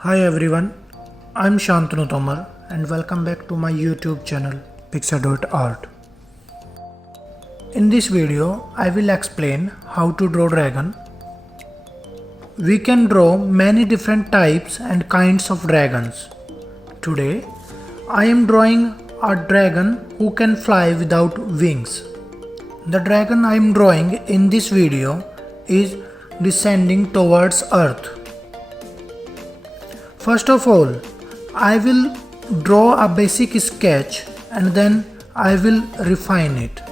Hi everyone, I'm Shantanu Tomar and welcome back to my YouTube channel Pixar.art. In this video, I will explain how to draw dragon. We can draw many different types and kinds of dragons. Today, I am drawing a dragon who can fly without wings. The dragon I am drawing in this video is descending towards Earth. First of all, I will draw a basic sketch and then I will refine it.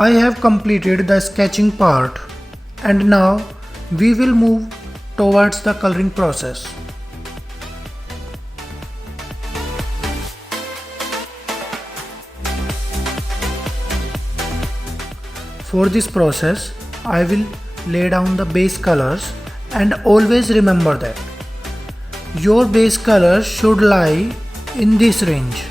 I have completed the sketching part and now we will move towards the coloring process. For this process, I will lay down the base colors and always remember that your base color should lie in this range.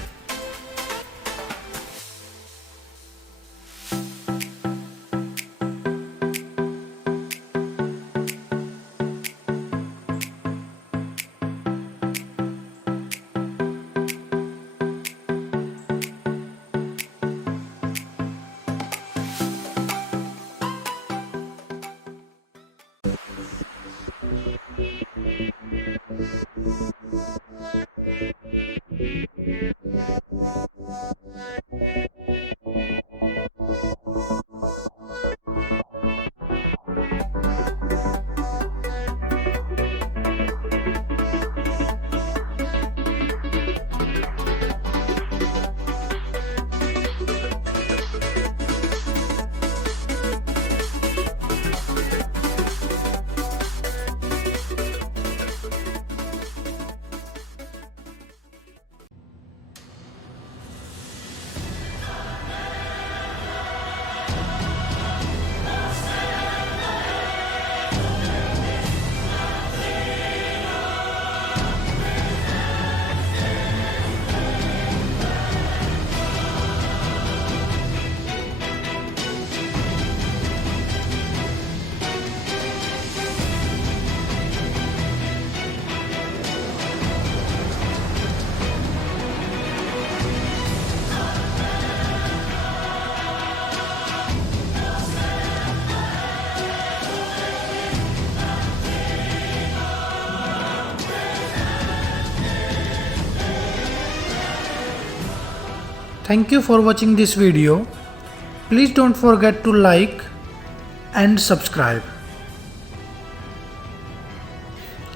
Thank you for watching this video. Please don't forget to like and subscribe.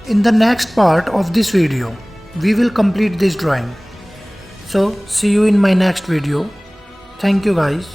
In the next part of this video, we will complete this drawing. So see you in my next video. Thank you guys.